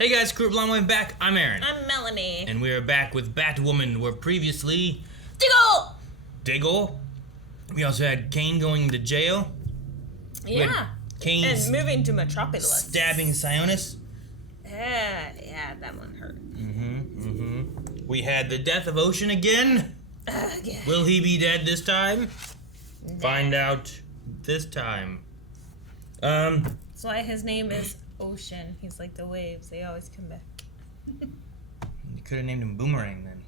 Hey guys, Crew Blonde back. I'm Aaron. I'm Melanie. And we are back with Batwoman, where previously... Diggle! We also had Kane going to jail. Yeah. Kane's and moving to Metropolis. Stabbing Sionis. Yeah, that one hurt. We had the death of Ocean again. Again. Will he be dead this time? Nah. Find out this time. That's why his name is Ocean. He's like the waves. They always come back. You could have named him Boomerang then.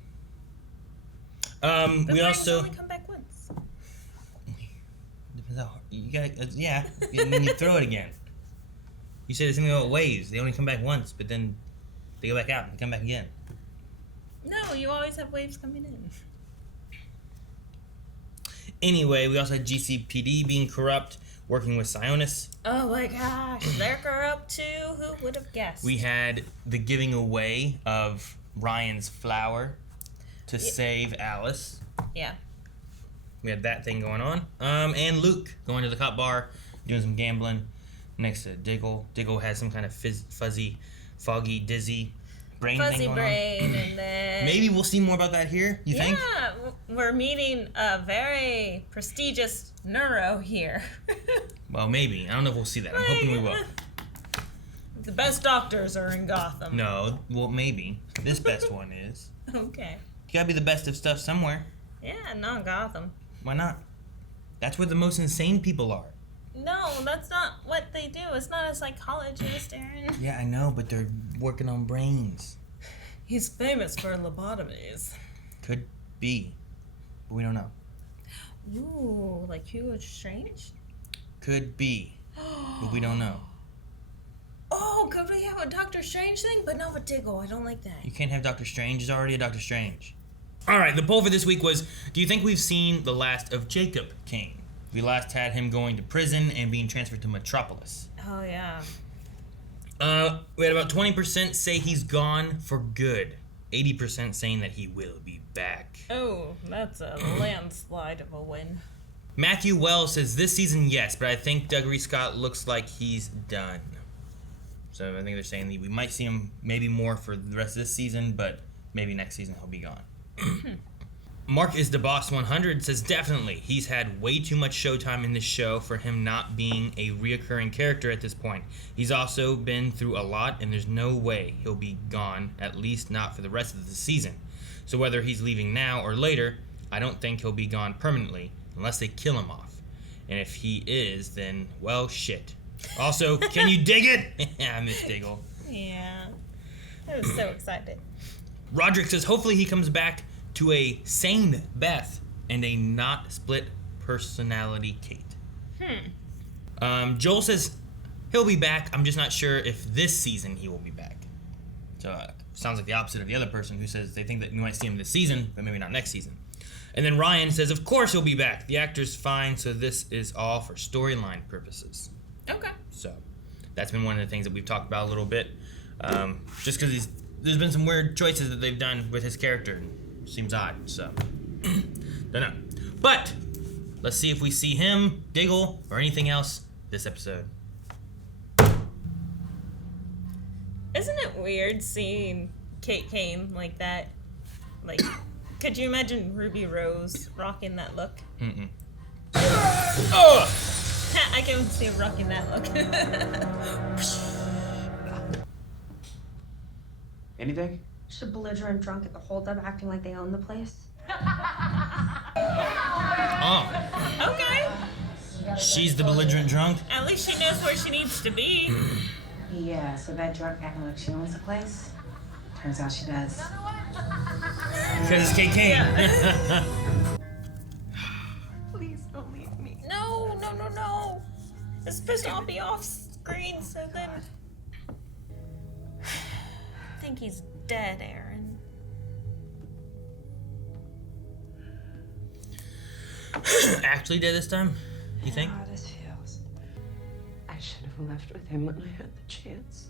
We Boomerangs also only come back once. Depends how you gotta, yeah, and then you throw it again. You said the same thing about waves. They only come back once, but then they go back out and come back again. No, you always have waves coming in. Anyway, we also had GCPD being corrupt, working with Sionis. Oh my gosh, they're corrupt too. Who would have guessed? We had the giving away of Ryan's flower to save Alice. Yeah. We had that thing going on. And Luke going to the cop bar, doing some gambling next to Diggle. Diggle has some kind of fuzzy, foggy, dizzy brain Fuzzy thing going brain, on. and then... Maybe we'll see more about that here, you think? Yeah, we're meeting a very prestigious neuro here. Well, maybe. I don't know if we'll see that. I'm hoping we will. The best doctors are in Gotham. No, well, maybe. This best one is. Okay. You gotta be the best of stuff somewhere. Yeah, not Gotham. Why not? That's where the most insane people are. No, that's not what they do. It's not a psychologist, Aaron. Yeah, I know, but they're working on brains. He's famous for lobotomies. Could be. But we don't know. Ooh, like Hugo Strange? Could be. But we don't know. Oh, could we have a Doctor Strange thing? But not with Diggle. I don't like that. You can't have Doctor Strange. There's already a Doctor Strange. Alright, the poll for this week was, do you think we've seen the last of Jacob Kane? We last had him going to prison and being transferred to Metropolis. Oh, yeah. We had about 20% say he's gone for good. 80% saying that he will be back. Oh, that's a landslide of a win. Matthew Wells says this season, yes, but I think Dougray Scott looks like he's done. So I think they're saying that we might see him maybe more for the rest of this season, but maybe next season he'll be gone. Mark is the Boss 100 says definitely. He's had way too much showtime in this show for him not being a reoccurring character at this point. He's also been through a lot, and there's no way he'll be gone, at least not for the rest of the season. So whether he's leaving now or later, I don't think he'll be gone permanently, unless they kill him off. And if he is, then, well, shit. Also, can you dig it? I miss Diggle. Yeah. I was so excited. Roderick says hopefully he comes back to a sane Beth and a not split personality Kate. Joel says he'll be back. I'm just not sure if this season he will be back. So sounds like the opposite of the other person who says they think that we might see him this season, but maybe not next season. And then Ryan says, of course he'll be back. The actor's fine, so this is all for storyline purposes. Okay. So that's been one of the things that we've talked about a little bit. Just because there's been some weird choices that they've done with his character. Seems odd, so don't know. But let's see if we see him, Diggle, or anything else this episode. Isn't it weird seeing Kate Kane like that? Like, could you imagine Ruby Rose rocking that look? Oh! I can see him rocking that look. Anything? Just a belligerent drunk at the holdup acting like they own the place. Oh, Okay. she's the belligerent drunk? At least she knows where she needs to be. Yeah, so that drunk acting like she owns the place? Turns out she does. Because it's KK. Please don't leave me. No. It's supposed to all be off screen, so then... I think he's dead, Aaron. Actually dead this time? You think? How this feels. I should have left with him when I had the chance.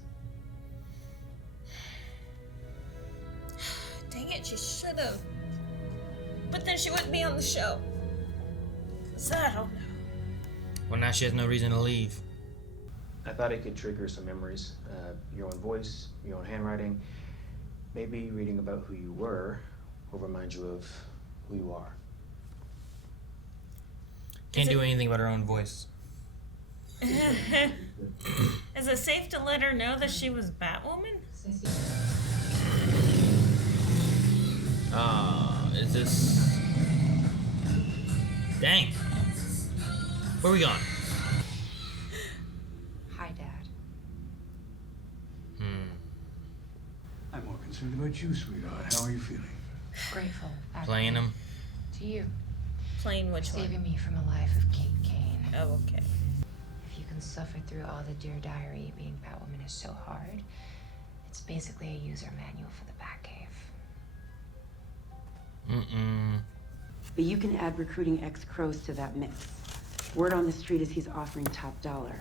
Dang it, she should have. But then she wouldn't be on the show. So I don't know. Well, now she has no reason to leave. I thought it could trigger some memories. Your own voice, your own handwriting. Maybe reading about who you were will remind you of who you are. Can't do anything about her own voice. Is it safe to let her know that she was Batwoman? Is this... Dang. Where are we going? Hi, Dad. I'm more concerned about you, sweetheart. How are you feeling? Grateful. actually, Playing him. To you. Playing which one? Saving me from a life of Kane. Oh, okay. If you can suffer through all the Dear Diary, being Batwoman is so hard. It's basically a user manual for the Batcave. But you can add recruiting ex-crows to that mix. Word on the street is he's offering top dollar.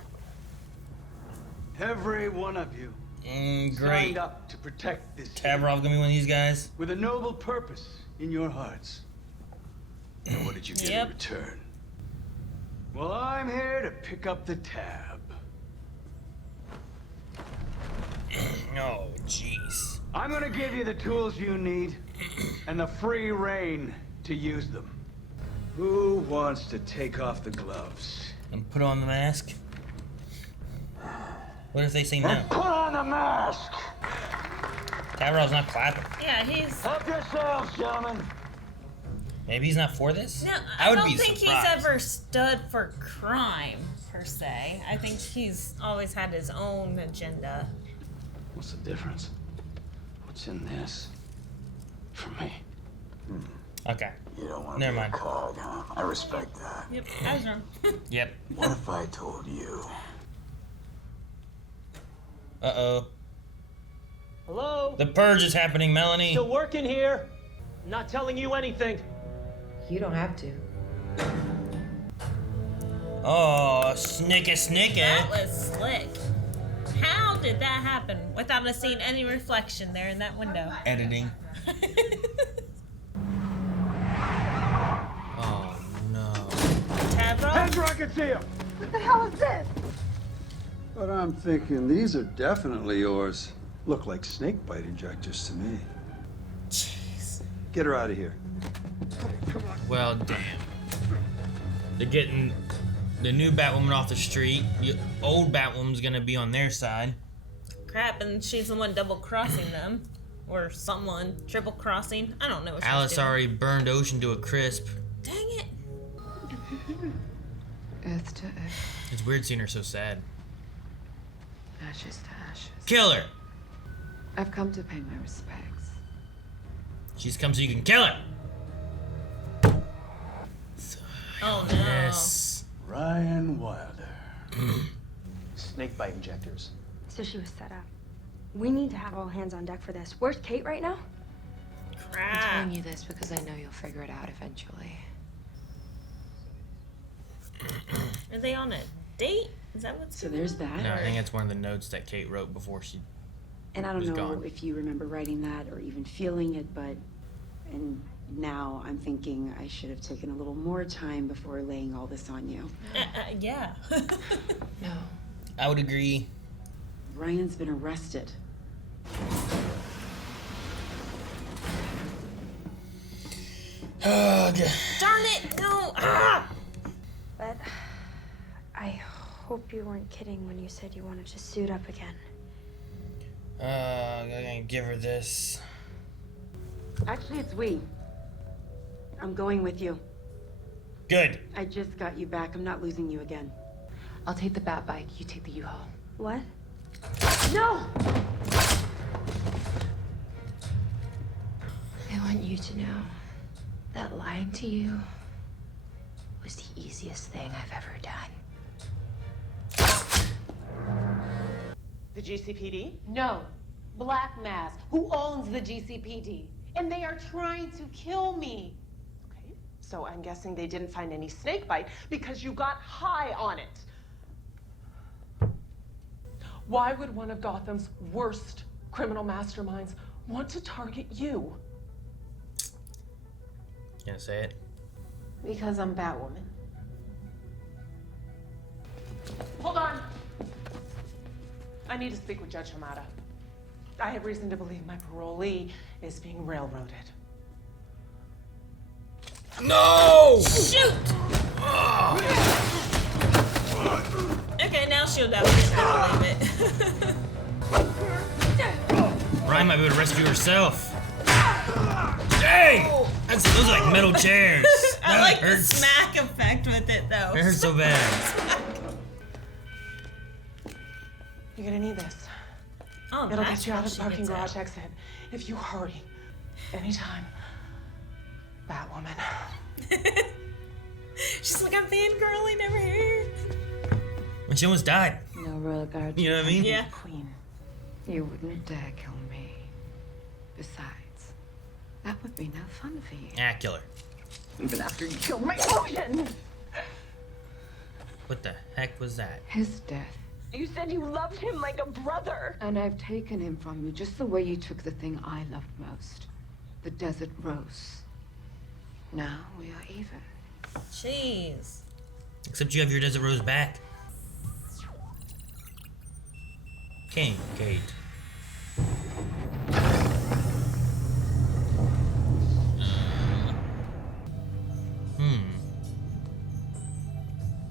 Every one of you Great. signed up to protect this city Tavrov gonna be one of these guys. with a noble purpose in your hearts. And what did you get Yep. in return? Well, I'm here to pick up the tab. Oh, jeez. I'm gonna give you the tools you need and the free reign to use them. Who wants to take off the gloves? And put on the mask. What if they say no? Put on the mask! Tavrov's not clapping. Yeah, he's. Help yourselves, gentlemen. Maybe he's not for this? No, I I would don't be think surprised. he's ever stood for crime, per se. I think he's always had his own agenda. What's the difference? What's in this? For me. Okay. You don't want Never to be mind. a cog, huh? I respect that. Yep, Ezra. Yep. What if I told you? Uh-oh. Hello? The purge is happening, Melanie. Still working here? Not telling you anything. You don't have to. Oh, snicky. That was slick. How did that happen without us seeing any reflection there in that window? Editing. Oh, no. Tavro? rockets here! What the hell is this? But I'm thinking these are definitely yours. Look like snake bite injectors to me. Jeez. Get her out of here. Well, damn. They're getting the new Batwoman off the street. The old Batwoman's gonna be on their side. Crap, and she's the one double crossing them. Or someone triple crossing. I don't know what Alice she's doing. already burned Ocean to a crisp. Dang it. Earth to earth, It's weird seeing her so sad. ashes to ashes. Kill her! I've come to pay my respects. She's come so you can kill her! Oh no. Yes. Ryan Wilder. Snake bite injectors. So she was set up. We need to have all hands on deck for this. Where's Kate right now? I'm Crap. telling you this because I know you'll figure it out eventually. Are they on a date? Is that what's So there's that. No, I think it's one of the notes that Kate wrote before she... And I don't was know gone. if you remember writing that or even feeling it, but now I'm thinking I should have taken a little more time before laying all this on you. Yeah. No. I would agree. Ryan's been arrested. Oh, Darn it! No! Ah! But I hope you weren't kidding when you said you wanted to suit up again. I'm gonna give her this. Actually, it's we. I'm going with you. Good. I just got you back. I'm not losing you again. I'll take the bat bike, you take the U-Haul. What? No! I want you to know that lying to you was the easiest thing I've ever done. The GCPD? No. Black Mask, who owns the GCPD. And they are trying to kill me. Okay, so I'm guessing they didn't find any snake bite because you got high on it. Why would one of Gotham's worst criminal masterminds want to target you? Gonna say it? Because I'm Batwoman. Hold on. I need to speak with Judge Hamada. I have reason to believe my parolee is being railroaded. No! Shoot! Okay, now she'll definitely believe it. Ryan might be able to rescue herself. Dang! Those are like metal chairs. I That like hurts. the smack effect with it, though. It hurts so bad. You're gonna need this. Oh, It'll that's get you out how of the she parking gets garage out. exit if you hurry. Anytime. Batwoman. She's like, I'm fangirling over here. When she almost died. No royal guard. You know what I mean? Yeah. Queen. You wouldn't dare kill me. Besides, that would be no fun for you. Ah, kill her. Even after you killed my ocean! What the heck was that? His death. You said you loved him like a brother. And I've taken him from you just the way you took the thing I loved most. The desert rose. Now we are even. Jeez. Except you have your Desert Rose back. Kane, Kate.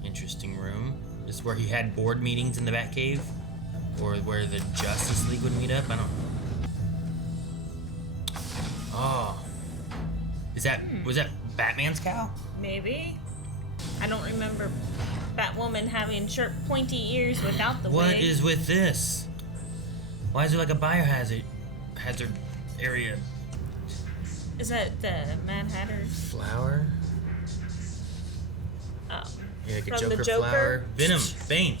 Interesting room. This is where he had board meetings in the Batcave? Or where the Justice League would meet up? I don't know. Oh. Was that Batman's cow? Maybe. I don't remember Batwoman having sharp, pointy ears without the What wig. is with this? Why is there like a biohazard area? Is that the Mad Hatter's? Flower? Oh. Yeah, like a From Joker, the Joker? flower. Venom, Bane.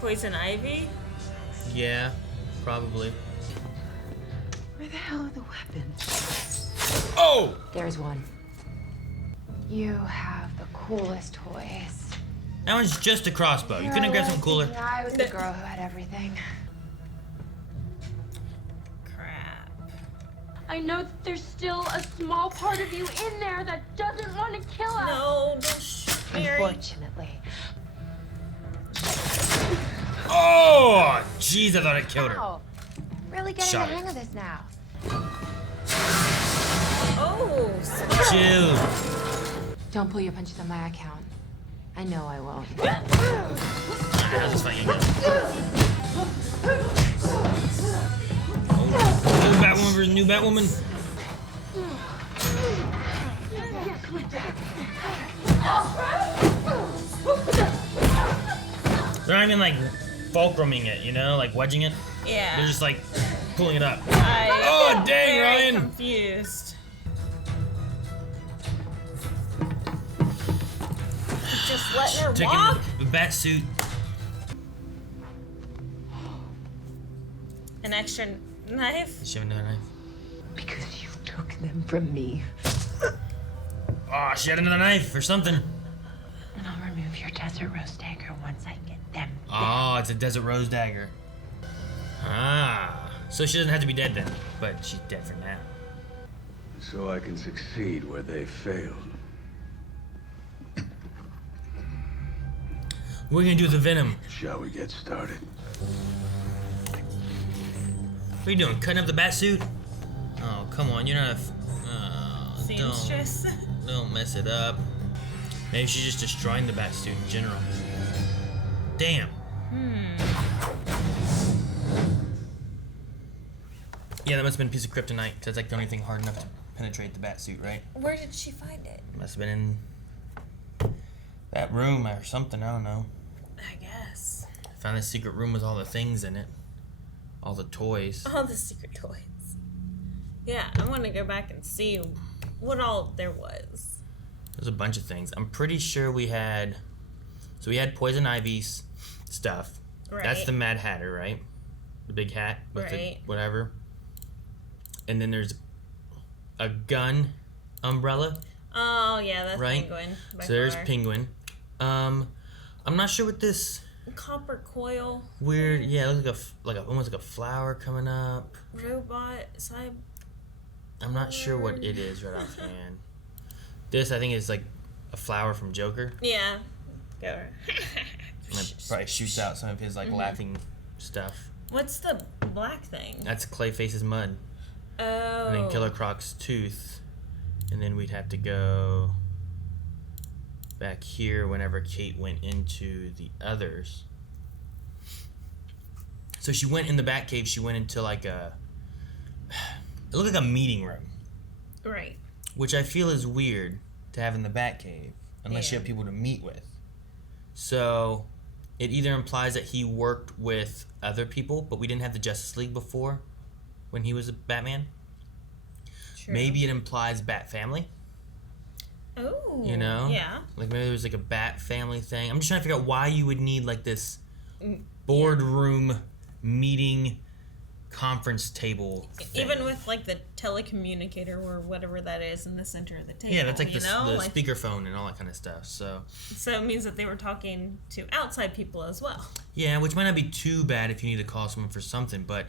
Poison Ivy? Yeah, probably. Where the hell are the weapons? Oh! There's one. You have the coolest toys. That one's just a crossbow. You couldn't have grabbed something cooler. I was the girl who had everything. Crap. I know that there's still a small part of you in there that doesn't want to kill us. No, don't shoot Mary. Unfortunately. Oh! Jeez, I thought I killed her. Wow. Really getting Shot the it. hang of this now. Oh, Chill. Don't pull your punches on my account. I know I won't. How's this fight gonna go? Old Batwoman versus new Batwoman. They're not even like fulcruming it, you know, like wedging it. yeah. They're just like pulling it up. I'm Oh, dang, very Ryan. confused. Just letting her Taking walk? the bat suit. An extra knife? Does she have another knife? Because you took them from me. Oh, she had another knife or something. And I'll remove your desert rose dagger once I get them. Oh, it's a Desert Rose dagger. Ah, so she doesn't have to be dead then, but she's dead for now. So I can succeed where they failed. What are we gonna do with the Venom? Shall we get started? What are you doing? Cutting up the bat suit? Oh, come on, you're not a. Oh, Seamstress? don't mess it up. Maybe she's just destroying the bat suit in general. Damn. Yeah, that must have been a piece of kryptonite. Cause that's like the only thing hard enough to penetrate the bat suit, right? Where did she find it? Must have been in that room or something. I don't know. I guess. Found this secret room with all the things in it, all the toys. All the secret toys. Yeah, I want to go back and see what all there was. There's a bunch of things. I'm pretty sure we had. So we had Poison Ivy's stuff. Right. That's the Mad Hatter, right? The big hat with Right. the whatever. And then there's a gun umbrella, Oh, yeah, that's right? Penguin. By So there's far. Penguin. I'm not sure what this Copper coil. weird. Yeah, it looks like almost like a flower coming up. Robot. Side. I'm not sure what it is right offhand. This I think is like a flower from Joker. Yeah. Go. And it probably shoots out some of his like laughing stuff. What's the black thing? That's Clayface's mud. Oh. And then Killer Croc's tooth. And then we'd have to go back here whenever Kate went into the others. So she went in the Batcave. She went into like it looked like a meeting room. Right. Which I feel is weird to have in the Batcave unless you have people to meet with. So it either implies that he worked with other people, but we didn't have the Justice League before when he was a Batman. True. Maybe it implies Bat Family. Oh. You know? Yeah. Like maybe there was like a Bat Family thing. I'm just trying to figure out why you would need like this boardroom meeting conference table thing. Even with like the telecommunicator or whatever that is in the center of the table. Yeah, that's like the like, speakerphone and all that kind of stuff. So it means that they were talking to outside people as well. Yeah, which might not be too bad if you need to call someone for something, but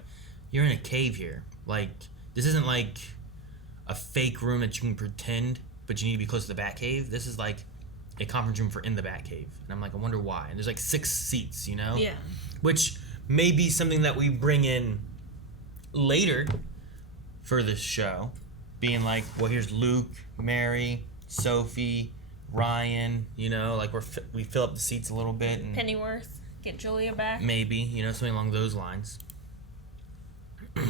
you're in a cave here. Like, this isn't like a fake room that you can pretend, but you need to be close to the Batcave. This is like a conference room for in the Batcave. And I'm like, I wonder why. And there's like 6 seats, you know? Yeah. Which may be something that we bring in later for this show, being like, well, here's Luke, Mary, Sophie, Ryan, you know, like we fill up the seats a little bit. And Pennyworth, get Julia back. maybe, you know, something along those lines. And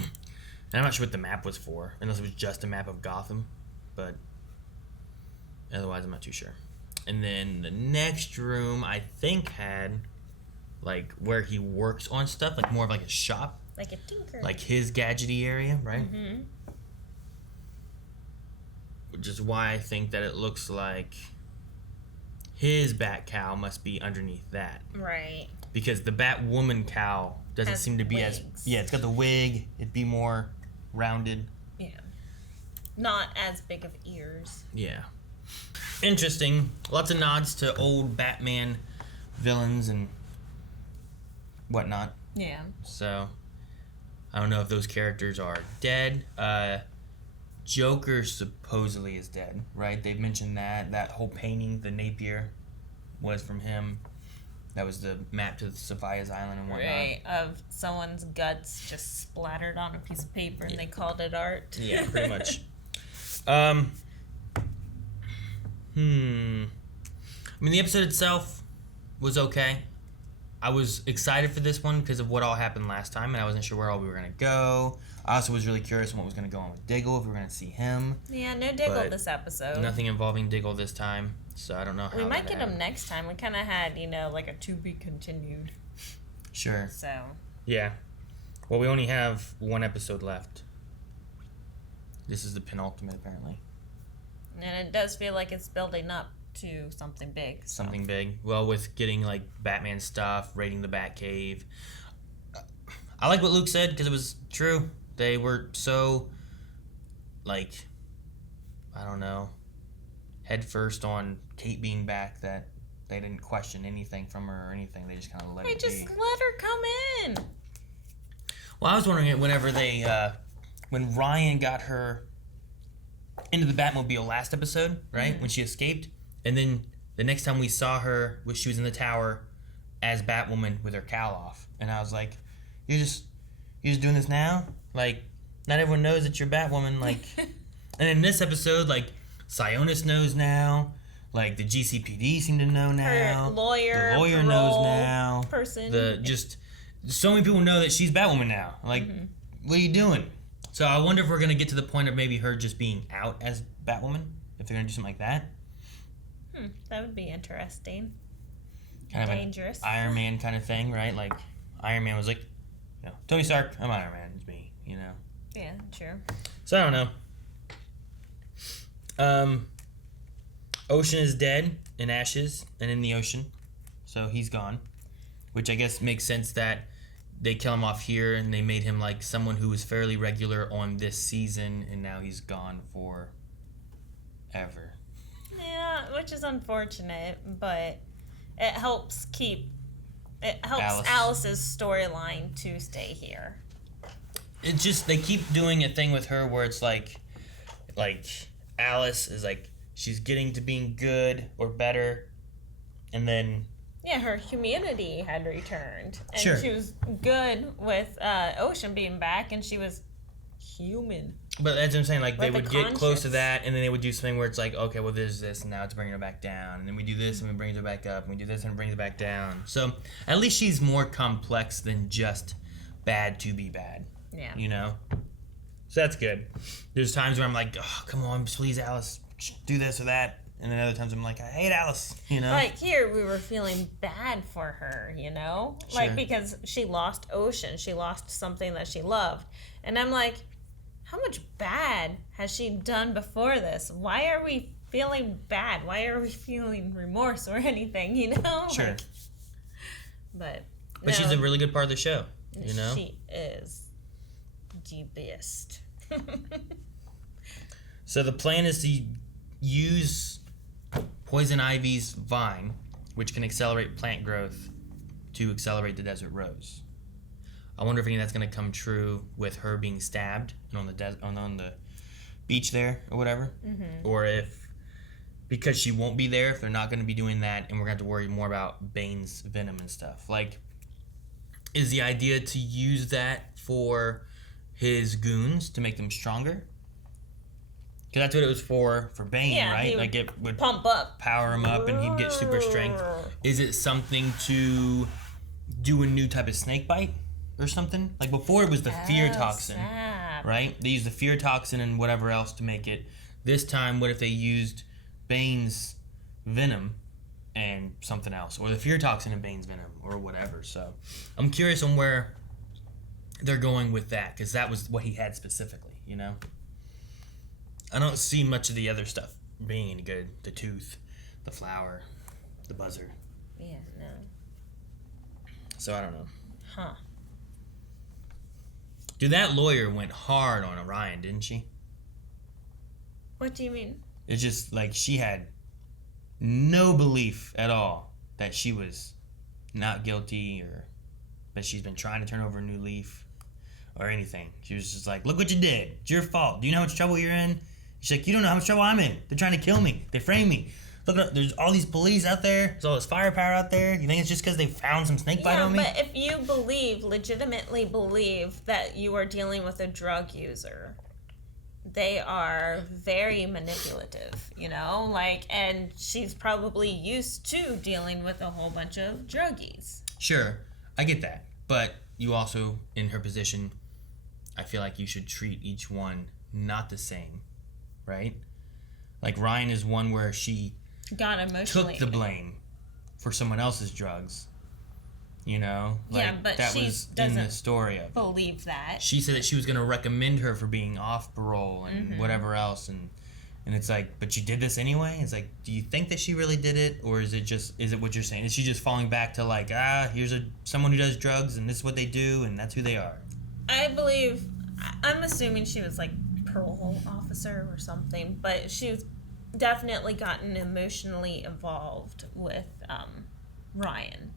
I'm not sure what the map was for, unless it was just a map of Gotham, but otherwise I'm not too sure. And then the next room, I think, had like where he works on stuff, like more of like a shop. Like a tinker. Like his gadgety area, right? Mm-hmm. Which is why I think that it looks like his Bat cowl must be underneath that. Right. Because the Batwoman cowl doesn't seem to be wigs. as... Yeah, it's got the wig. It'd be more rounded. Yeah. Not as big of ears. Yeah. Interesting. Lots of nods to old Batman villains and whatnot. Yeah. So, I don't know if those characters are dead. Joker supposedly is dead, right? They've mentioned that. That whole painting, the Napier, was from him. That was the map to Sophia's Island and whatnot. Right, of someone's guts just splattered on a piece of paper and they called it art. Yeah, pretty much. I mean, the episode itself was okay. I was excited for this one because of what all happened last time, and I wasn't sure where all we were going to go. I also was really curious on what was going to go on with Diggle, if we were going to see him. Yeah, no Diggle this episode. Nothing involving Diggle this time, so I don't know how we might get him next time. We kind of had, you know, like a to be continued. Sure. So. Yeah. Well, we only have one episode left. This is the penultimate, apparently. And it does feel like it's building up to something big. So. Something big. Well, with getting, like, Batman stuff, raiding the Batcave. I like what Luke said, because it was true. They were so, like, I don't know, head first on Kate being back that they didn't question anything from her or anything. They just kind of let it be. They just let her come in. Well, I was wondering whenever they, when Ryan got her into the Batmobile last episode, right? Mm-hmm. When she escaped. And then the next time we saw her, she was in the tower as Batwoman with her cowl off. And I was like, you're just doing this now? Like, not everyone knows that you're Batwoman. Like, and in this episode, like, Sionis knows now. Like, the GCPD seem to know now. Her lawyer. The lawyer knows now. Person. So many people know that she's Batwoman now. Like, What are you doing? So I wonder if we're going to get to the point of maybe her just being out as Batwoman. If they're going to do something like that. That would be interesting. Kind dangerous. Of an Iron Man kind of thing, right? Like, Iron Man was like, you know, Tony Stark, I'm Iron Man, it's me, you know? Yeah, true. So I don't know. Ocean is dead in ashes and in the ocean. So he's gone. Which I guess makes sense that they kill him off here and they made him like someone who was fairly regular on this season and now he's gone for ever. Yeah, which is unfortunate, but it helps Alice's storyline to stay here. It's just they keep doing a thing with her where it's like Alice is like she's getting to being good or better, and then Yeah, her humanity had returned. And Sure. she was good with Ocean being back, and she was human. But that's what I'm saying. Like, they With would a get close to conscience. that, and then they would do something where it's like, okay, well, there's this, and now it's bringing her back down. And then we do this, and we bring her back up. And we do this, and it brings her back down. So, at least she's more complex than just bad to be bad. Yeah. You know? So that's good. There's times where I'm like, oh, come on, please, Alice, do this or that. And then other times I'm like, I hate Alice, you know? Like, here, we were feeling bad for her, you know? Sure. Like, because she lost Ocean. She lost something that she loved. And I'm like, how much bad has she done before this? Why are we feeling bad? Why are we feeling remorse or anything, you know? Sure. Like, but But she's a really good part of the show, you know? She is the best. So the plan is to use Poison Ivy's vine, which can accelerate plant growth, to accelerate the desert rose. I wonder if any of that's going to come true with her being stabbed and on the beach there or whatever, or if because she won't be there, if they're not going to be doing that, and we're going to have to worry more about Bane's venom and stuff. Like, is the idea to use that for his goons to make them stronger? Because that's what it was for Bane, Yeah, right? he Like, it would pump up. power him up and he'd get super strength. Is it something to do a new type of snake bite or something? Like, before it was the fear toxin, Snap. right? They used the fear toxin and whatever else to make it. This time, what if they used Bane's venom and something else? Or the fear toxin and Bane's venom or whatever. So, I'm curious on where they're going with that, because that was what he had specifically, you know? I don't see much of the other stuff being any good. The tooth, the flower, the buzzer. Yeah, no. So I don't know. Huh. Dude, that lawyer went hard on Orion, didn't she? What do you mean? It's just like she had no belief at all that she was not guilty or that she's been trying to turn over a new leaf or anything. She was just like, look what you did. It's your fault. Do you know how much trouble you're in? She's like, you don't know how much trouble I'm in. They're trying to kill me. They frame me. Look, there's all these police out there. There's all this firepower out there. You think it's just because they found some snake bite on me? But if you legitimately believe that you are dealing with a drug user, they are very manipulative, you know? Like, and she's probably used to dealing with a whole bunch of druggies. Sure, I get that. But you also, in her position, I feel like you should treat each one not the same, right? Like, Ryan is one where she Got emotionally. took the blame for someone else's drugs, you know? Like, Yeah, but that she was in the doesn't story of it. believe that. She said that she was going to recommend her for being off parole and whatever else, and it's like, but you did this anyway? It's like, do you think that she really did it, or is it what you're saying? Is she just falling back to like, here's someone who does drugs, and this is what they do, and that's who they are? I'm assuming she was like parole officer or something, but she's definitely gotten emotionally involved with Ryan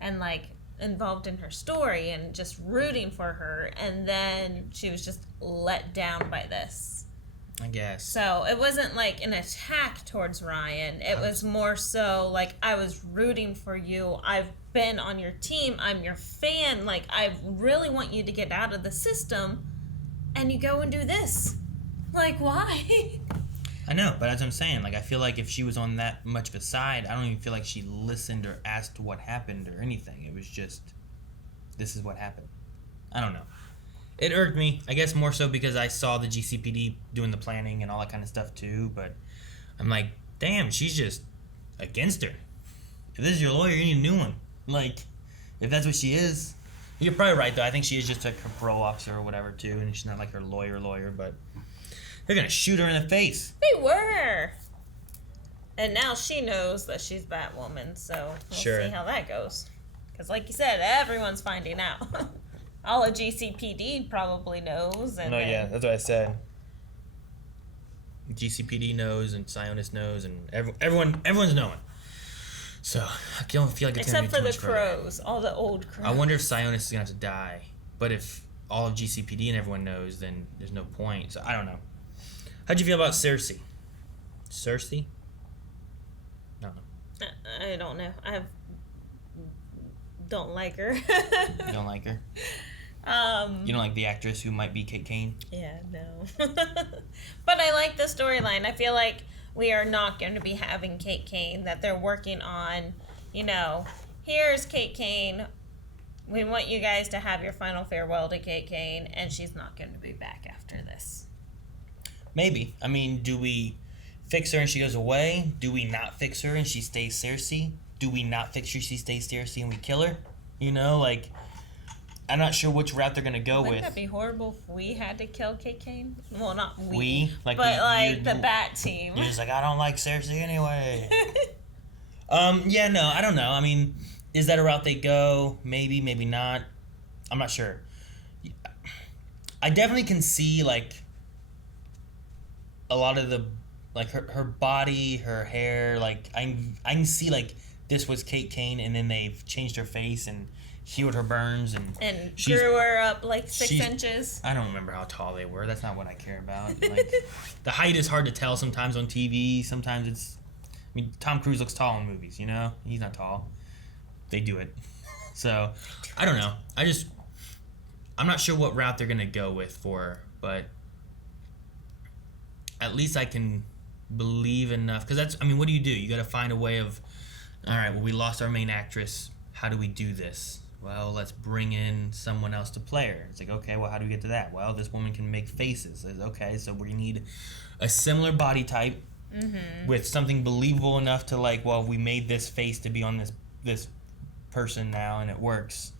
and like involved in her story and just rooting for her, and then she was just let down by this. I guess. So it wasn't like an attack towards Ryan. It was more so like, I was rooting for you. I've been on your team. I'm your fan. Like, I really want you to get out of the system. And you go and do this. Like, why? I know, but as I'm saying, like, I feel like if she was on that much of a side, I don't even feel like she listened or asked what happened or anything. It was just, this is what happened. I don't know. It irked me, I guess more so because I saw the GCPD doing the planning and all that kind of stuff too, but I'm like, damn, she's just against her. If this is your lawyer, you need a new one. Like, if that's what she is. You're probably right, though. I think she is just like her parole officer or whatever, too, and she's not like her lawyer, but they're going to shoot her in the face. They were. And now she knows that she's Batwoman, so we'll see how that goes. Because like you said, everyone's finding out. All of GCPD probably knows. And yeah, that's what I said. GCPD knows, and Sionis knows, and everyone's knowing. So I don't feel like it's except gonna be for too the much further. crows, all the old crows. I wonder if Sionis is gonna have to die. But if all of GCPD and everyone knows, then there's no point. So I don't know. How'd you feel about Cersei? Cersei? I don't know. I don't know. I have don't like her. You don't like her? You don't like the actress who might be Kate Kane? Yeah, no. But I like the storyline. I feel like we are not going to be having Kate Kane, that they're working on, you know, here's Kate Kane. We want you guys to have your final farewell to Kate Kane, and she's not going to be back after this. Maybe. I mean, do we fix her and she goes away? Do we not fix her and she stays Cersei? Do we not fix her, she stays Cersei, and we kill her? You know, like, I'm not sure which route they're going to go Wouldn't with. that be horrible if we had to kill Kate Kane? Well, not we. We? But like the Bat team. You're just like, I don't like Cersei anyway. Yeah, no, I don't know. I mean, is that a route they go? Maybe, maybe not. I'm not sure. I definitely can see, like, a lot of the, like, her body, her hair, like, I can see, like, this was Kate Kane, and then they've changed her face and healed her burns, and grew her up like 6 inches. I don't remember how tall they were. That's not what I care about. Like, the height is hard to tell sometimes on TV. Sometimes it's, I mean, Tom Cruise looks tall in movies, you know? He's not tall. They do it. So, I don't know. I'm not sure what route they're going to go with for her, but at least I can believe enough. Because that's, I mean, what do? You got to find a way of, all right, well, we lost our main actress. How do we do this? Well, let's bring in someone else to play her. It's like, okay, well, how do we get to that? Well, this woman can make faces. It's okay, so we need a similar body type with something believable enough to, like, well, we made this face to be on this person now, and it works.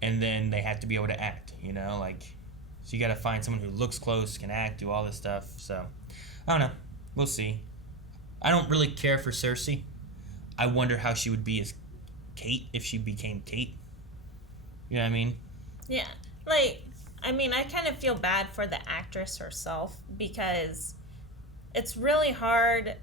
And then they have to be able to act, you know? Like, so you got to find someone who looks close, can act, do all this stuff. So, I don't know. We'll see. I don't really care for Cersei. I wonder how she would be as Kate if she became Kate. You know what I mean? Yeah. Like, I mean, I kind of feel bad for the actress herself because it's really hard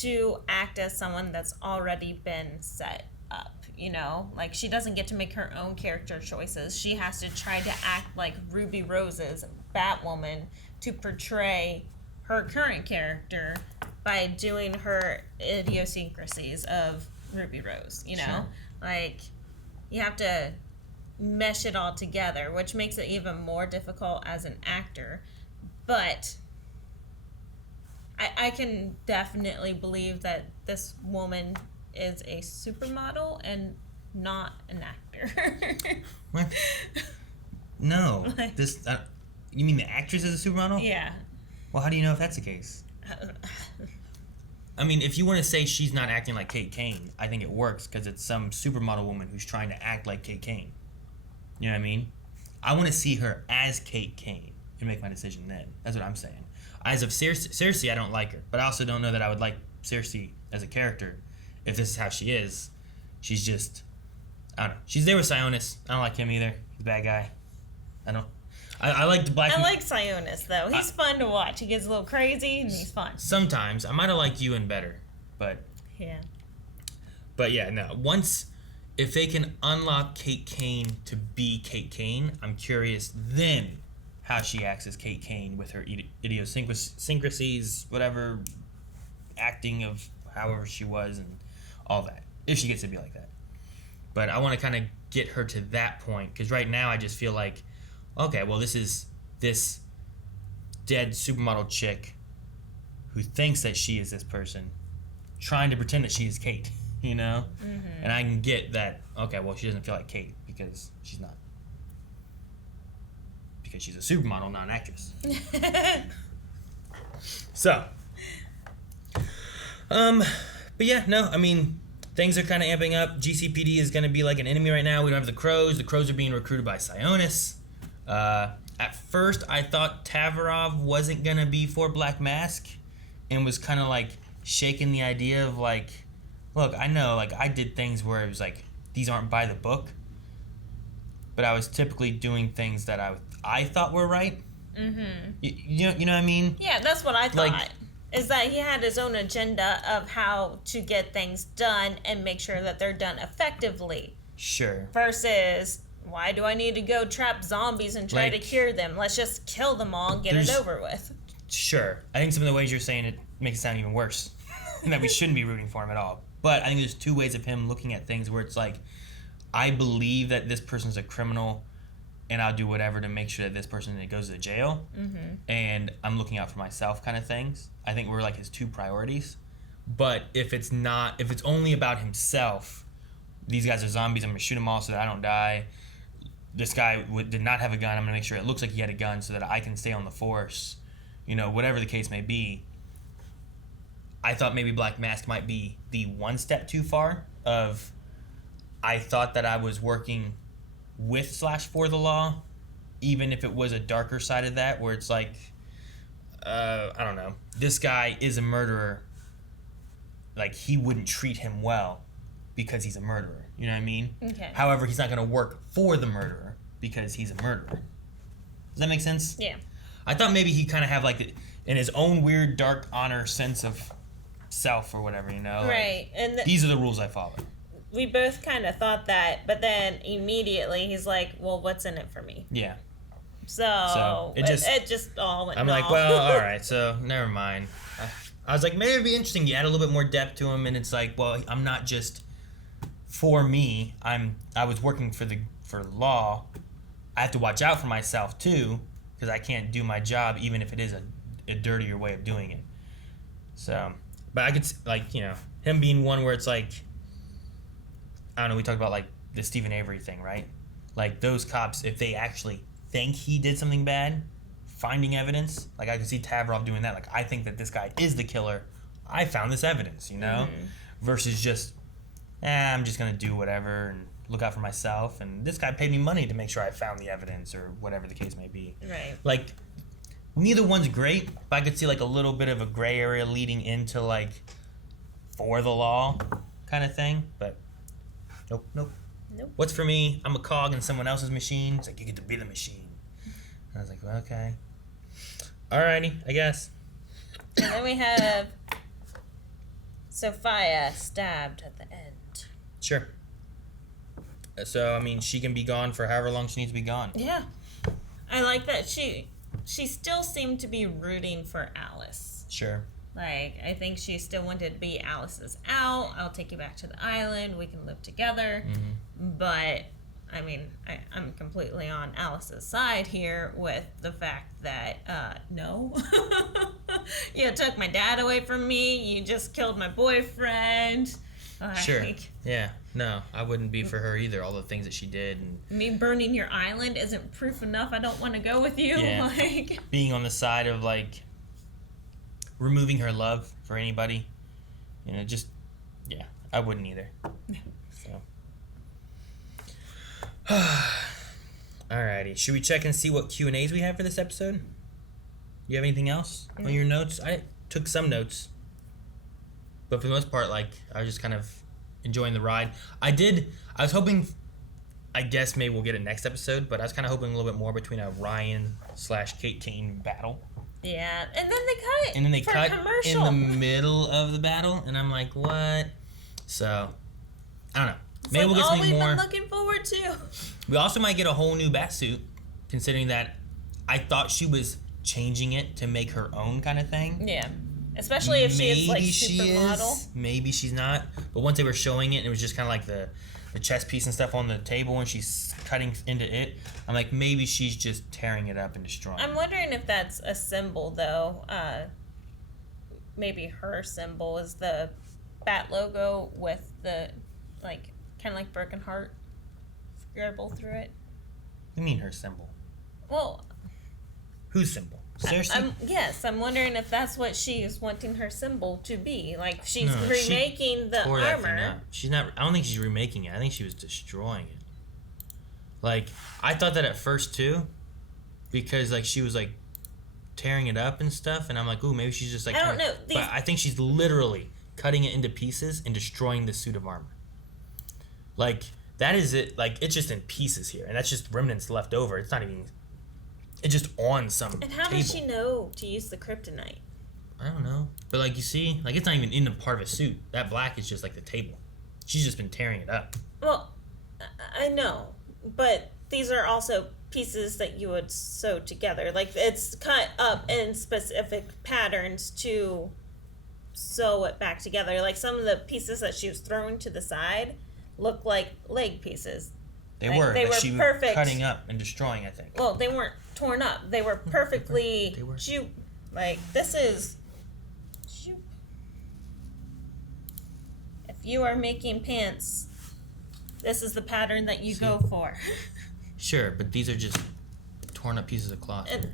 to act as someone that's already been set up, you know? Like, she doesn't get to make her own character choices. She has to try to act like Ruby Rose's Batwoman to portray her current character by doing her idiosyncrasies of Ruby Rose, you know? Sure. Like, you have to mesh it all together, which makes it even more difficult as an actor. But I can definitely believe that this woman is a supermodel and not an actor. What? No. This. You mean the actress is a supermodel? Yeah. Well, how do you know if that's the case? I mean, if you want to say she's not acting like Kate Kane, I think it works because it's some supermodel woman who's trying to act like Kate Kane. You know what I mean? I want to see her as Kate Kane and make my decision then. That's what I'm saying. As of Cersei, I don't like her, but I also don't know that I would like Cersei as a character if this is how she is. She's just, I don't know. She's there with Sionis. I don't like him either. He's a bad guy. I like the black. I like Sionis though. He's fun to watch. He gets a little crazy and he's fun. Sometimes I might have liked Ewan better, but yeah. But yeah, no. If they can unlock Kate Kane to be Kate Kane, I'm curious then how she acts as Kate Kane with her idiosyncrasies, whatever, acting of however she was and all that. If she gets to be like that. But I want to kind of get her to that point because right now I just feel like, okay, well, this is this dead supermodel chick who thinks that she is this person trying to pretend that she is Kate, you know? Mm-hmm. And I can get that, okay, well, she doesn't feel like Kate because she's not. Because she's a supermodel, not an actress. So. But yeah, no, I mean, things are kind of amping up. GCPD is going to be like an enemy right now. We don't have the Crows. The Crows are being recruited by Sionis. At first, I thought Tavarov wasn't going to be for Black Mask and was kind of like shaking the idea of like, look, I know, like, I did things where it was like, these aren't by the book, but I was typically doing things that I thought were right. Mm-hmm. You know what I mean? Yeah, that's what I thought. Like, is that he had his own agenda of how to get things done and make sure that they're done effectively. Sure. Versus, why do I need to go trap zombies and try to cure them? Let's just kill them all and get it over with. Sure. I think some of the ways you're saying it makes it sound even worse. And that we shouldn't be rooting for him at all. But I think there's two ways of him looking at things where it's like, I believe that this person's a criminal, and I'll do whatever to make sure that this person goes to jail. Mm-hmm. And I'm looking out for myself kind of things. I think we're like his two priorities. But if it's only about himself, these guys are zombies, I'm going to shoot them all so that I don't die. This guy did not have a gun. I'm going to make sure it looks like he had a gun so that I can stay on the force. You know, whatever the case may be. I thought maybe Black Mask might be the one step too far of... I thought that I was working with / for the law, even if it was a darker side of that, where it's like, I don't know, this guy is a murderer. Like, he wouldn't treat him well because he's a murderer. You know what I mean? Okay. However, he's not going to work for the murderer because he's a murderer. Does that make sense? Yeah. I thought maybe he'd kind of have, like, in his own weird, dark honor sense of self or whatever, you know? Right. Like, And these are the rules I follow. We both kind of thought that, but then immediately he's like, well, what's in it for me? Yeah. So it just all went I'm like, well, all right, so never mind. I was like, maybe it'd be interesting. You add a little bit more depth to him, and it's like, well, I'm not just for me. I was working for law. I have to watch out for myself too, because I can't do my job even if it is a dirtier way of doing it. So, but I could like, you know, him being one where it's like, I don't know. We talked about like the Stephen Avery thing, right? Like those cops, if they actually think he did something bad, finding evidence, like I could see Tavrov doing that. Like, I think that this guy is the killer. I found this evidence, you know? Mm-hmm. Versus just, I'm just going to do whatever and look out for myself. And this guy paid me money to make sure I found the evidence or whatever the case may be. Right. Like, neither one's great, but I could see like a little bit of a gray area leading into like for the law kind of thing. But nope. What's for me? I'm a cog in someone else's machine. It's like, you get to be the machine. And I was like, well, okay. Alrighty, I guess. And then we have Sophia stabbed at the end. Sure. So, I mean, she can be gone for however long she needs to be gone. Yeah. I like that she still seemed to be rooting for Alice. Sure. Like, I think she still wanted to be Alice's out. I'll take you back to the island. We can live together. Mm-hmm. But, I mean, I'm completely on Alice's side here with the fact that, no. You took my dad away from me. You just killed my boyfriend. Sure. Yeah. No, I wouldn't be for her either. All the things that she did. And me burning your island isn't proof enough. I don't want to go with you. Yeah. Like, being on the side of, like, removing her love for anybody. You know, just, yeah, I wouldn't either. So. Alrighty. Should we check and see what Q&As we have for this episode? You have anything else on your notes? I took some notes. But for the most part, like, I was just kind of enjoying the ride. I was hoping, I guess maybe we'll get it next episode, but I was kind of hoping a little bit more between a Ryan/Kate Kane battle. yeah. And then they cut And then they for cut a commercial. in the middle of the battle, and I'm like, what? So, I don't know. Maybe we'll get something more. All we've been looking forward to. We also might get a whole new Batsuit, considering that I thought she was changing it to make her own kind of thing. Yeah. Especially if she is, like, supermodel. Maybe she's not. But once they were showing it, and it was just kind of like the chess piece and stuff on the table, and she's cutting into it, I'm like, maybe she's just tearing it up and destroying it. I'm wondering if that's a symbol, though. Maybe her symbol is the bat logo with the, like, kind of like broken heart scribbled through it. What do you mean her symbol? Well, whose symbol? Seriously? I'm wondering if that's what she is wanting her symbol to be. Like, she's No, she remaking the tore that thing armor. up. She's not. I don't think she's remaking it. I think she was destroying it. Like, I thought that at first too, because like she was like tearing it up and stuff, and I'm like, ooh, maybe she's just like. I don't know. But I think she's literally cutting it into pieces and destroying the suit of armor. Like, that is it. Like, it's just in pieces here, and that's just remnants left over. It's not even. It's just on some And how table. does she know to use the kryptonite? I don't know. But like, you see, like, it's not even in the part of a suit. That black is just like the table. She's just been tearing it up. Well, I know, but these are also pieces that you would sew together. Like, it's cut up in specific patterns to sew it back together. Like, some of the pieces that she was throwing to the side, look like leg pieces. They Like, were. they Like, were she was perfect. cutting up and destroying, I think. Well, they weren't torn up. They were perfectly. They were. Like, this is. Shoot. If you are making pants, this is the pattern that you go for. Sure, but these are just torn up pieces of cloth. And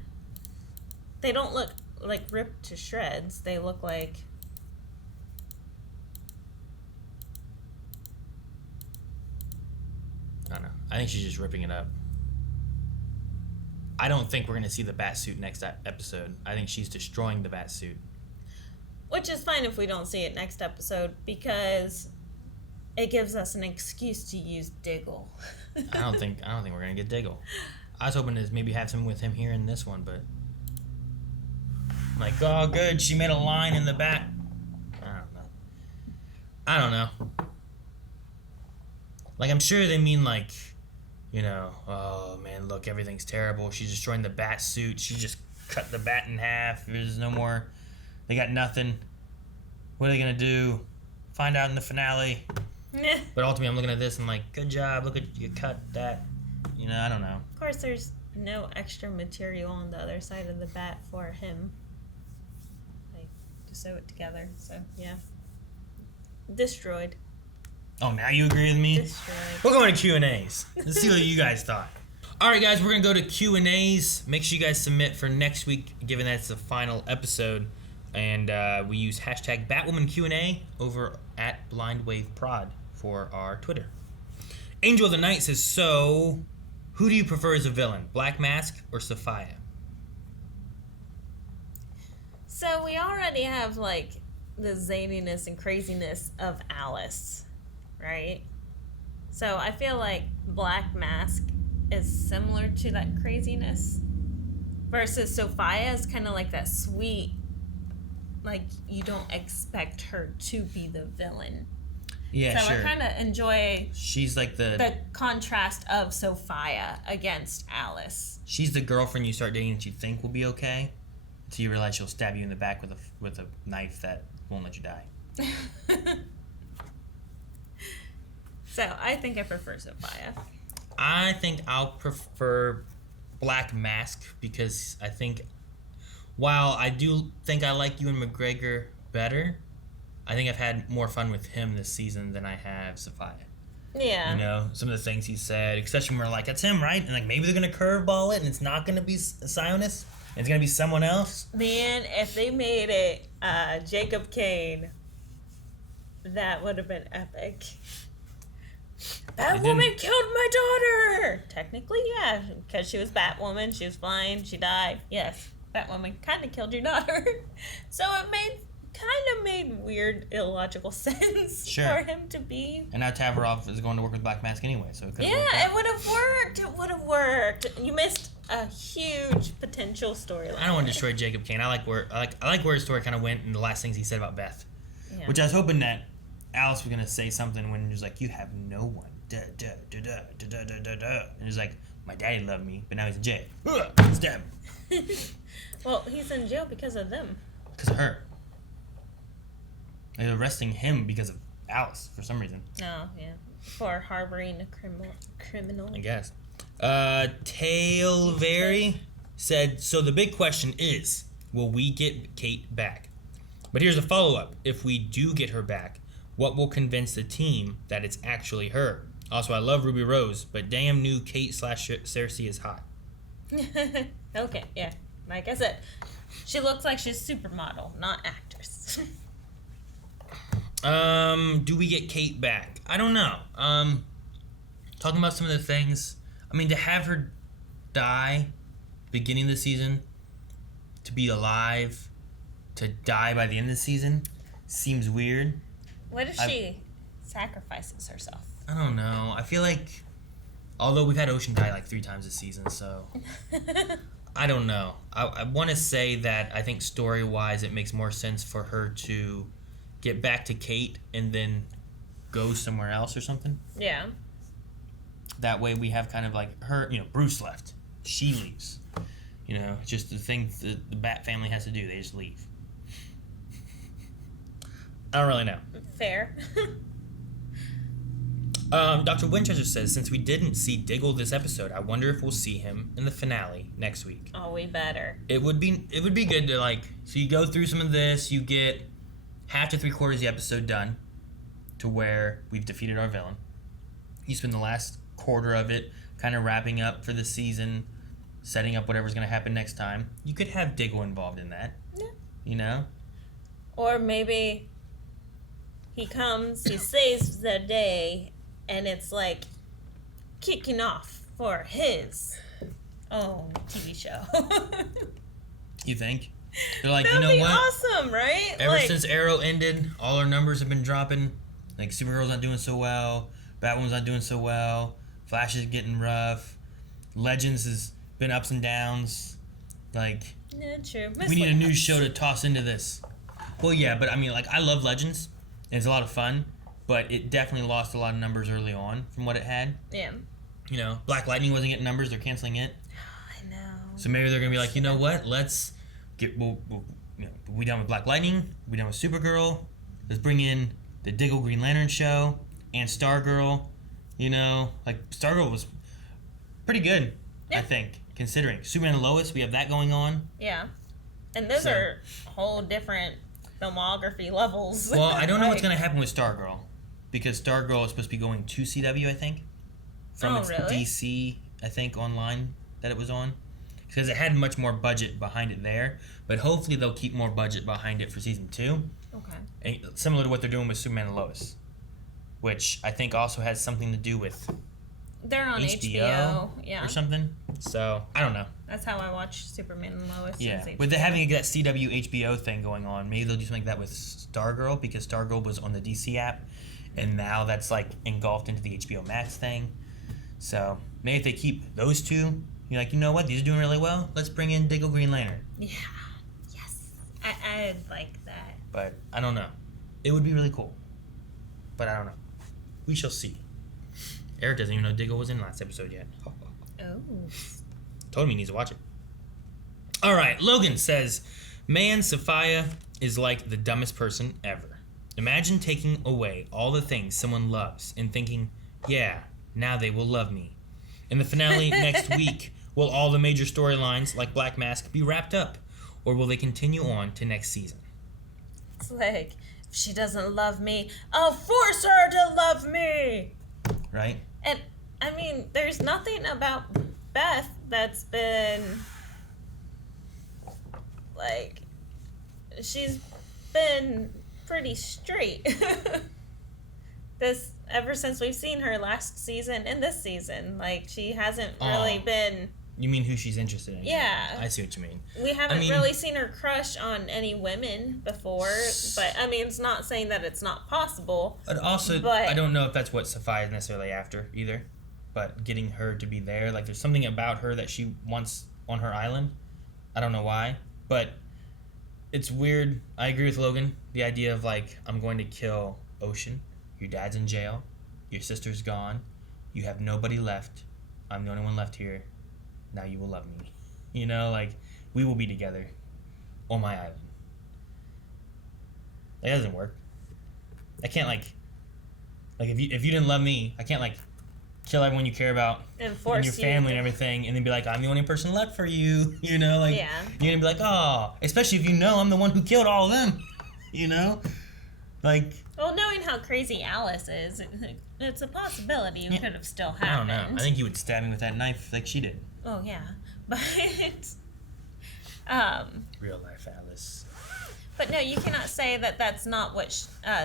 they don't look like ripped to shreds. They look like. I don't know. I think she's just ripping it up. I don't think we're going to see the bat suit next episode. I think she's destroying the bat suit. Which is fine if we don't see it next episode, because it gives us an excuse to use Diggle. I don't think we're going to get Diggle. I was hoping to maybe have something with him here in this one, but I'm like, oh, good, she made a line in the back. I don't know. Like, I'm sure they mean, like, you know, oh, man, look, everything's terrible. She's destroying the bat suit. She just cut the bat in half. There's no more. They got nothing. What are they going to do? Find out in the finale. But ultimately, I'm looking at this and like, good job. Look at you cut that. You know, I don't know. Of course, there's no extra material on the other side of the bat for him. Like, to sew it together. So, yeah. Destroyed. Oh, now you agree with me? Destroyed. We're going to Q&As. Let's see what you guys thought. All right, guys, we're going to go to Q&As. Make sure you guys submit for next week, given that it's the final episode. And we use hashtag Batwoman Q&A over at BlindWaveProd for our Twitter. Angel of the Night says, so, who do you prefer as a villain, Black Mask or Sophia? So, we already have, like, the zaniness and craziness of Alice, right? So I feel like Black Mask is similar to that craziness, versus Sophia is kind of like that sweet, like you don't expect her to be the villain. Yeah, so sure. I kind of enjoy She's like the contrast of Sophia against Alice. She's the girlfriend you start dating that you think will be okay, until you realize she'll stab you in the back with a knife that won't let you die. So I think I prefer Sophia. I think I'll prefer Black Mask because I think, while I do think I like Ewan McGregor better, I think I've had more fun with him this season than I have Sophia. Yeah. You know, some of the things he said, especially when we're like, that's him, right? And like, maybe they're going to curveball it and it's not going to be Sionis. It's going to be someone else. Man, if they made it Jacob Kane, that would have been epic. Batwoman killed my daughter! Technically, yeah, because she was Batwoman, she was fine, she died. Yes, Batwoman kind of killed your daughter. So it made weird, illogical sense for him to be. And now Tavaroff is going to work with Black Mask anyway, so it could have worked Yeah, out. it would have worked. It would have worked. You missed a huge potential storyline. I don't want to destroy Jacob Kane. I like where his story kind of went and the last things he said about Beth. Yeah. Which I was hoping that Alice was gonna say something when he was like, "You have no one." And he's like, "My daddy loved me, but now he's in jail." Stab him. Well, he's in jail because of them. Because of her. They're arresting him because of Alice for some reason. Oh, yeah. For harboring a criminal. I guess. Tailvery said, so the big question is, will we get Kate back? But here's a follow-up. If we do get her back, what will convince the team that it's actually her? Also, I love Ruby Rose, but damn new Kate/Cersei is hot. Okay, yeah. Like I said, she looks like she's supermodel, not actress. Do we get Kate back? I don't know. Talking about some of the things. I mean, to have her die beginning of the season, to be alive, to die by the end of the season, seems weird. What if she sacrifices herself? I don't know. I feel like, although we've had Ocean die like 3 times this season, so I don't know. I want to say that I think story-wise it makes more sense for her to get back to Kate and then go somewhere else or something. Yeah. That way we have kind of like her, you know, Bruce left. She leaves. You know, just the thing that the Bat family has to do. They just leave. I don't really know. Fair. Dr. Winchester says, since we didn't see Diggle this episode, I wonder if we'll see him in the finale next week. Oh, we better. It would be good to, like, so you go through some of this, you get half to 3/4 of the episode done to where we've defeated our villain. You spend the last quarter of it kind of wrapping up for the season, setting up whatever's going to happen next time. You could have Diggle involved in that. Yeah. You know? Or maybe he comes, he saves the day, and it's like kicking off for his own TV show. You think? They're like, That'd you know be what? awesome, right? Ever Like, since Arrow ended, all our numbers have been dropping. Like, Supergirl's not doing so well. Batwoman's not doing so well. Flash is getting rough. Legends has been ups and downs. Like, yeah, true. we need a new show to toss into this. Well, yeah, but I mean, like, I love Legends. And it's a lot of fun. But it definitely lost a lot of numbers early on from what it had. Yeah. You know, Black Lightning wasn't getting numbers. They're canceling it. I know. So maybe they're going to be like, you know what? Let's get... we done with Black Lightning. We done with Supergirl. Let's bring in the Diggle Green Lantern show and Stargirl. You know, like, Stargirl was pretty good, I think, considering. Superman and Lois, we have that going on. Yeah. And those are whole different filmography levels. Well, I don't know what's going to happen with Stargirl. Because Stargirl is supposed to be going to CW, I think. From its really? DC, I think, online that it was on. Because it had much more budget behind it there. But hopefully they'll keep more budget behind it for season 2. Okay. And similar to what they're doing with Superman and Lois. Which I think also has something to do with They're on HBO. Yeah. Or something. So, I don't know. That's how I watch Superman and Lois. Yeah. is With HBO. having that CW HBO thing going on, maybe they'll do something like that with Stargirl. Because Stargirl was on the DC app. And now that's like engulfed into the HBO Max thing. So maybe if they keep those two, you're like, you know what? These are doing really well. Let's bring in Diggle Green Lantern. Yeah. Yes. I'd like that. But I don't know. It would be really cool. But I don't know. We shall see. Eric doesn't even know Diggle was in last episode yet. Oh. Told me he needs to watch it. All right. Logan says, man, Sophia is like the dumbest person ever. Imagine taking away all the things someone loves and thinking, yeah, now they will love me. In the finale next week, will all the major storylines like Black Mask be wrapped up? Or will they continue on to next season? It's like, if she doesn't love me, I'll force her to love me. Right? And, I mean, there's nothing about Beth that's been, like, she's been pretty straight. Ever since we've seen her last season and this season, like, she hasn't really been. You mean who she's interested in? Yeah. I see what you mean. We haven't really seen her crush on any women before, but I mean, it's not saying that it's not possible. But also, I don't know if that's what Sophia is necessarily after either. But getting her to be there, like, there's something about her that she wants on her island. I don't know why, but it's weird. I agree with Logan. The idea of, like, I'm going to kill Ocean. Your dad's in jail. Your sister's gone. You have nobody left. I'm the only one left here. Now you will love me. You know, like, we will be together on my island. That doesn't work. I can't, like if you didn't love me, I can't, like, kill everyone you care about And force your family and everything, and then be like, I'm the only person left for you. You know, like, Yeah. you're gonna be like, oh, especially if you know I'm the one who killed all of them. You know, like. Well, knowing how crazy Alice is, it's a possibility it could have still happened. I don't know. I think you would stab me with that knife like she did. Oh yeah, but Real life Alice. But no, you cannot say that that's not what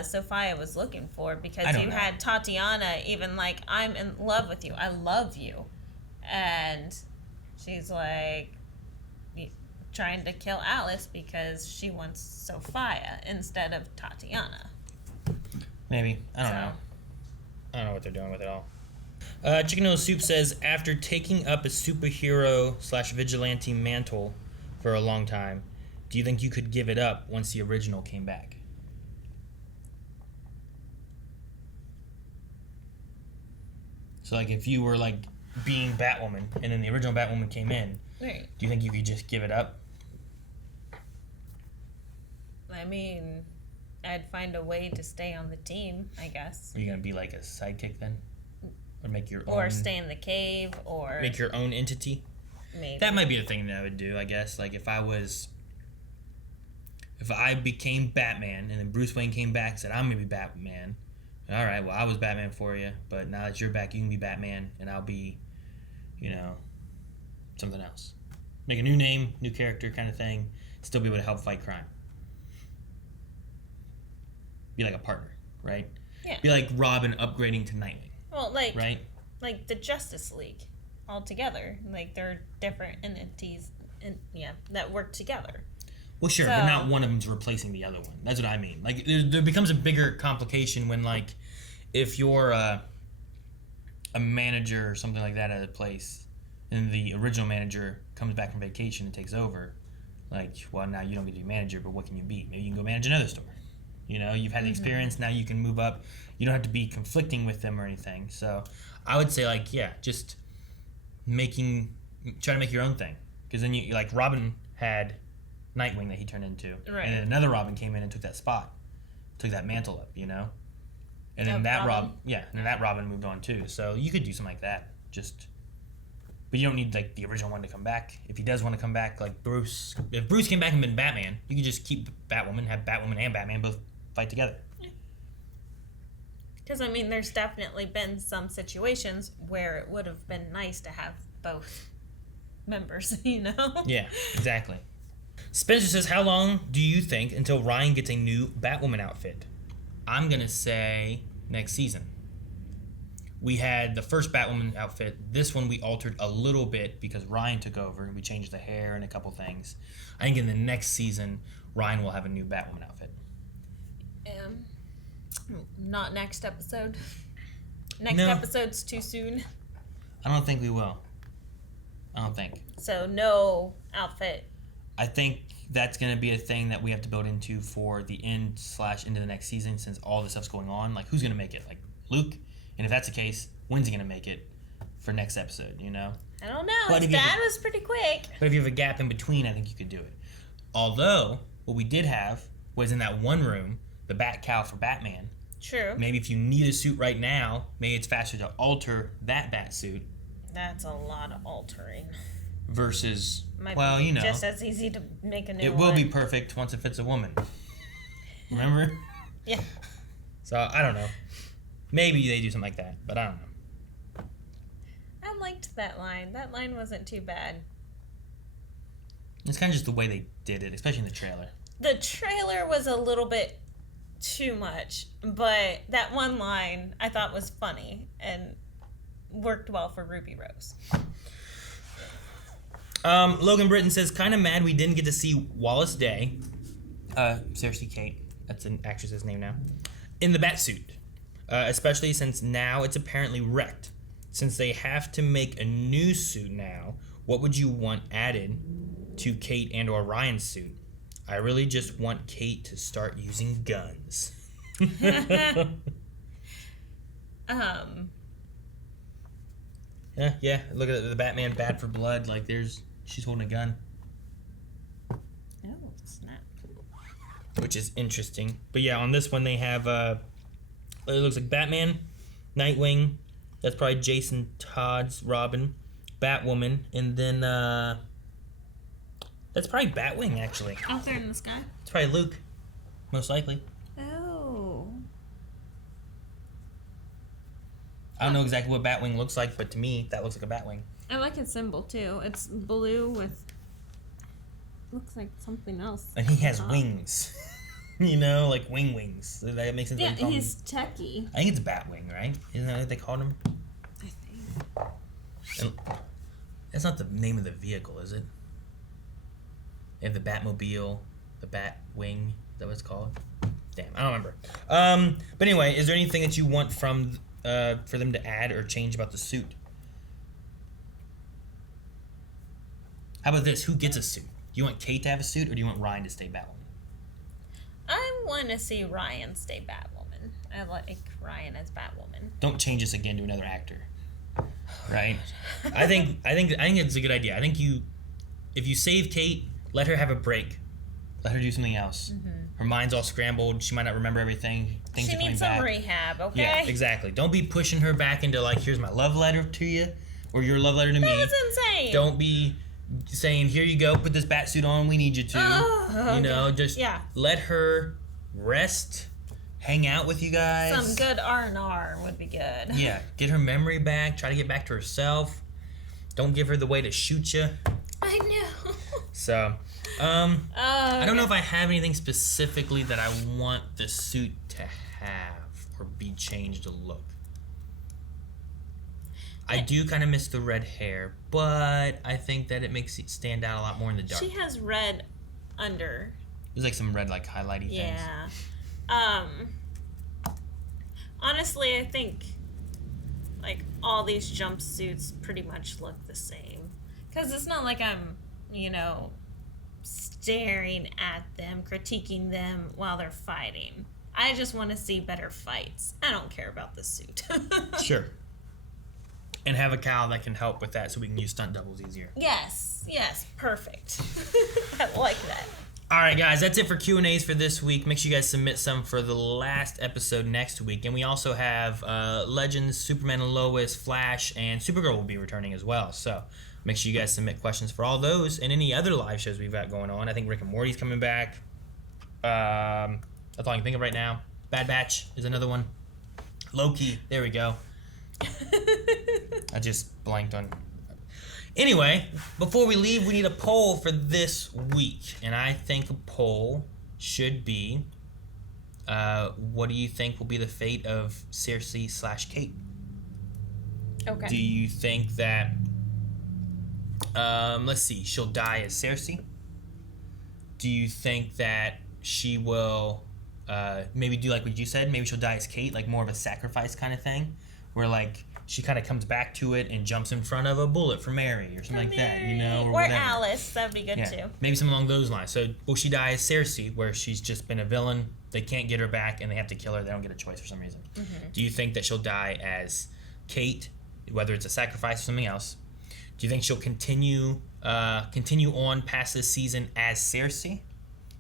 Sophia was looking for, because you know. had Tatiana even like, I'm in love with you, I love you, and she's like trying to kill Alice because she wants Sophia instead of Tatiana. Maybe. I don't know. I don't know what they're doing with it all. Chicken Noodle Soup says, after taking up a superhero / vigilante mantle for a long time, do you think you could give it up once the original came back? So, like, if you were, like, being Batwoman, and then the original Batwoman came in, Right. do you think you could just give it up? I mean, I'd find a way to stay on the team, I guess. Are you going to be, like, a sidekick then? Or make your own. Or stay in the cave, or Make your own entity. maybe. That might be the thing that I would do, I guess. Like, if I became Batman and then Bruce Wayne came back and said, I'm going to be Batman. All right, well, I was Batman for you, but now that you're back, you can be Batman, and I'll be, something else. Make a new name, new character kind of thing, still be able to help fight crime. Be like a partner, right? Yeah. Be like Robin upgrading to Nightwing. Well, like, right? Like the Justice League altogether. Like, they're different entities that work together. Well, sure, but not one of them's replacing the other one. That's what I mean. Like, there becomes a bigger complication when, like, if you're a manager or something like that at a place, and the original manager comes back from vacation and takes over, like, well, now you don't get to be manager, but what can you be? Maybe you can go manage another store. You've had the experience, now you can move up. You don't have to be conflicting with them or anything. So I would say, like, yeah, just try to make your own thing. Because then you, like, Robin had Nightwing that he turned into. Right. And then another Robin came in and took that spot. Took that mantle up, And then that Robin moved on too. So you could do something like that. But you don't need, like, the original one to come back. If he does want to come back, like Bruce, if Bruce came back and been Batman, you could just keep Batwoman, have Batwoman and Batman both fight together. Because, I mean, there's definitely been some situations where it would have been nice to have both members, Yeah, exactly. Spencer says, how long do you think until Ryan gets a new Batwoman outfit? I'm going to say next season. We had the first Batwoman outfit. This one we altered a little bit because Ryan took over and we changed the hair and a couple things. I think in the next season, Ryan will have a new Batwoman outfit. Not next episode. Next episode's too soon. I don't think we will. So no outfit. I think that's going to be a thing that we have to build into for the into the next season, since all this stuff's going on. Like, who's going to make it? Like, Luke? And if that's the case, when's he going to make it for next episode, I don't know. But His dad was pretty quick. But if you have a gap in between, I think you could do it. Although, what we did have was in that one room, the Bat Cowl for Batman. True. Maybe if you need a suit right now, maybe it's faster to alter that bat suit. That's a lot of altering. Versus, Might be just as easy to make a new one. It will be perfect once it fits a woman. Remember? Yeah. So, I don't know. Maybe they do something like that, but I don't know. I liked that line. That line wasn't too bad. It's kind of just the way they did it, especially in the trailer. The trailer was a little bit too much, but that one line I thought was funny and worked well for Ruby Rose. Logan Britton says, kind of mad we didn't get to see Wallace Day, seriously Kate, that's an actress's name now, in the Batsuit. Especially since now it's apparently wrecked. Since they have to make a new suit now, what would you want added to Kate and or Ryan's suit? I really just want Kate to start using guns. Yeah, look at the Batman Bad for Blood, like she's holding a gun. Oh, snap. Which is interesting. But yeah, on this one they have it looks like Batman, Nightwing, that's probably Jason Todd's Robin, Batwoman, and then that's probably Batwing actually. Out there in the sky? It's probably Luke, most likely. Oh. I don't know exactly what Batwing looks like, but to me that looks like a Batwing. I like his symbol too. It's blue with looks like something else. And he has wings. Like wings. That makes sense. Yeah, he's techie. I think it's Batwing, right? Isn't that what they called him? I think. And that's not the name of the vehicle, is it? They have the Batmobile, the Batwing. Is that what it's called? Damn, I don't remember. But anyway, is there anything that you want from for them to add or change about the suit? How about this? Who gets a suit? Do you want Kate to have a suit, or do you want Ryan to stay Batwoman? I want to see Ryan stay Batwoman. I like Ryan as Batwoman. Don't change this again to another actor. Right? I think it's a good idea. I think if you save Kate, let her have a break. Let her do something else. Her mind's all scrambled. She might not remember everything. Things She are coming needs some back. rehab, okay? Yeah, exactly. Don't be pushing her back into like, here's my love letter to you, or your love letter to me. That's insane. Don't be saying, here you go, put this bat suit on, we need you to. Oh, you know, okay. just Yeah. let her rest, hang out with you guys. Some good R&R would be good. Yeah, get her memory back, try to get back to herself. Don't give her the way to shoot you. I know. So, I don't know if I have anything specifically that I want the suit to have or be changed to look. I do kind of miss the red hair, but I think that it makes it stand out a lot more in the dark. She has red under. There's like some red, like highlighty things. Yeah. Honestly, I think like all these jumpsuits pretty much look the same. Because it's not like I'm, you know, staring at them, critiquing them while they're fighting. I just want to see better fights. I don't care about the suit. Sure. And have a cow that can help with that so we can use stunt doubles easier. Yes, perfect. I like that. All right, guys, that's it for Q&As for this week. Make sure you guys submit some for the last episode next week. And we also have Legends, Superman and Lois, Flash, and Supergirl will be returning as well. So make sure you guys submit questions for all those and any other live shows we've got going on. I think Rick and Morty's coming back. That's all I can think of right now. Bad Batch is another one. Loki, there we go. I just blanked on. Anyway, before we leave, we need a poll for this week. And I think a poll should be, what do you think will be the fate of Cersei/Kate? Okay. Do you think that, let's see, she'll die as Cersei? Do you think that she will maybe do like what you said? Maybe she'll die as Kate, like more of a sacrifice kind of thing? Where like she kind of comes back to it and jumps in front of a bullet for Mary or something like that, you know? Or whatever. Alice, that'd be good too. Maybe something along those lines. So will she die as Cersei, where she's just been a villain, they can't get her back and they have to kill her, they don't get a choice for some reason? Do you think that she'll die as Kate, whether it's a sacrifice or something else? Do you think she'll continue on past this season as Cersei?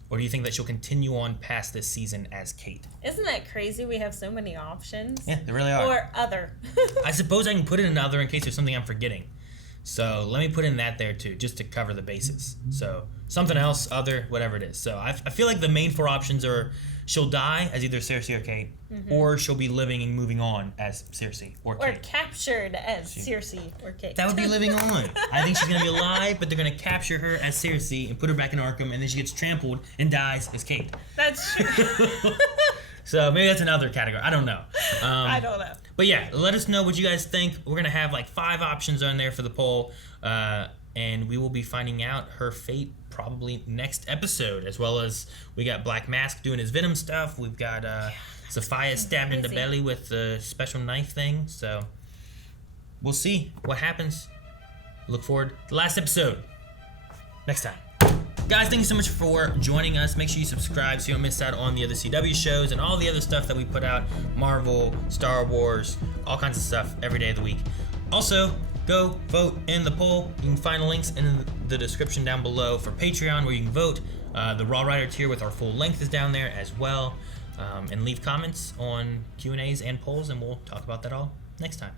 Or do you think that she'll continue on past this season as Kate? Isn't that crazy? We have so many options. Yeah, they really are. Or other. I suppose I can put it in other in case there's something I'm forgetting. So let me put in that there too, just to cover the bases. So something else, other, whatever it is. So I feel like the main four options are she'll die as either Cersei or Kate, or she'll be living and moving on as Cersei or Kate. Or captured as Cersei or Kate. That would be living on. I think she's going to be alive, but they're going to capture her as Cersei and put her back in Arkham, and then she gets trampled and dies as Kate. That's true. So maybe that's another category. I don't know. I don't know. But yeah, let us know what you guys think. We're going to have like 5 options on there for the poll, and we will be finding out her fate probably next episode, as well as we got Black Mask doing his Venom stuff. We've got Sophia stabbed in the belly with the special knife thing. So we'll see what happens. Look forward to the last episode next time. Guys, thank you so much for joining us. Make sure you subscribe so you don't miss out on the other CW shows and all the other stuff that we put out. Marvel, Star Wars, all kinds of stuff every day of the week. Also, go vote in the poll. You can find the links in the description down below for Patreon where you can vote. The Raw Rider tier with our full length is down there as well. And leave comments on Q&As and polls, and we'll talk about that all next time.